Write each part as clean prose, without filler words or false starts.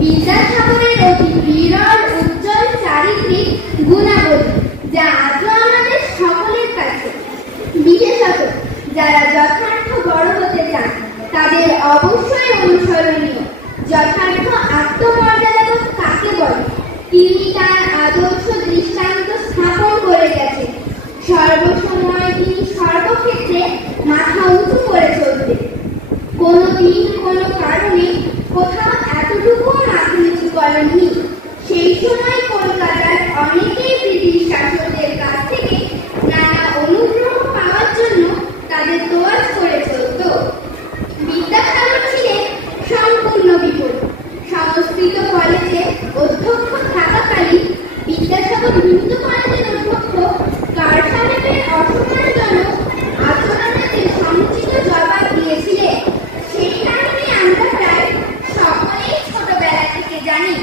বিদ্যাসাগরের অতি বিরল উজ্জ্বল চারিত্রিক গুণাবলী, যা আজও আমাদের সকলের কাছে। বিশেষত যারা যথার্থ বড় হতে চান তাদের অবশ্যই অনুসরণীয়। যথার্থ আত্মমর্যাদাবোধ কাকে বলে, তিনি তার আদর্শ দৃষ্টান্ত স্থাপন করে গেছেন। সর্বসময় তিনি সর্বক্ষেত্রে মাথা উঁচু করে চলতেন। কোনোদিন কোনো কারণে কোথাও এতটুকু মাথা নিচু করেননি। সেই সময় কলকাতার অনেকেই ব্রিটিশ শাসকদের কাছ থেকে নানা অনুগ্রহ পাওয়ার জন্য তাদের তোয়াজ করে চলত। বিদ্যাসাগর ছিলেন সম্পূর্ণ বিপরীত। সংস্কৃত কলেজে অধ্যক্ষ থাকাকালীন বিদ্যাসাগর হিন্দু কলেজের অধ্যক্ষ কার সাহেবের অসম্মানজনক আচরণের সমুচিত জবাব দিয়েছিলেন। সেই কারণে আমরা প্রায় সকলেই ছোটবেলা থেকে জানি,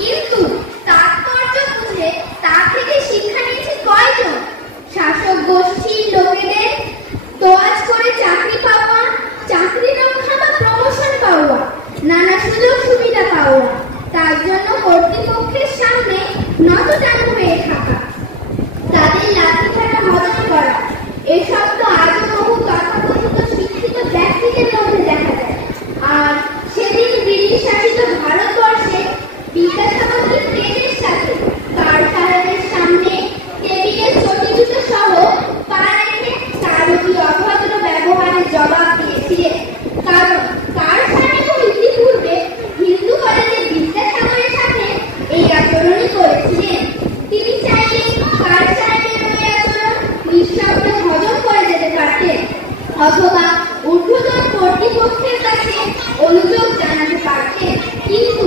কিন্তু তাৎপর্য বুঝে তা থেকে শিক্ষা নিয়েছে কয়জন? শাসক গোষ্ঠীর লোকেদের তোয়াজ করে চাকরি পাওয়া, চাকরি রক্ষা বা প্রমোশন পাওয়া, নানা সুযোগ সুবিধা পাওয়া, তার জন্য কর্তৃপক্ষের সামনে নতজানু হয়ে থাকা, তাদের লাঠিখানা হজম করা, এসব তো আজও বহু তথাকথিত শিক্ষিত ব্যক্তিদের মধ্যে দেখা যায়। আর সেদিন ব্রিটিশ শাসিত ভারতবর্ষে বিদ্যাসাগরকে ট্রেনের সাথে কার সাহেবের সামনে টেবিলে চটি জুতো সহ পা রেখে তার অতি অভদ্র ব্যবহারের জবাব দিয়েছিলেন। কারণ কার সাহেবও ইতিপূর্বে হিন্দু কলেজে বিদ্যাসাগরের সাথে এই আচরণই করেছিলেন। তিনি চাইলে কার সাহেবের ওই আচরণ নিঃশব্দে হজম করে যেতে পারতেন, অথবা ঊর্ধ্বতন কর্তৃপক্ষের কাছে অনুযোগ জানাতে পারতেন, কিন্তু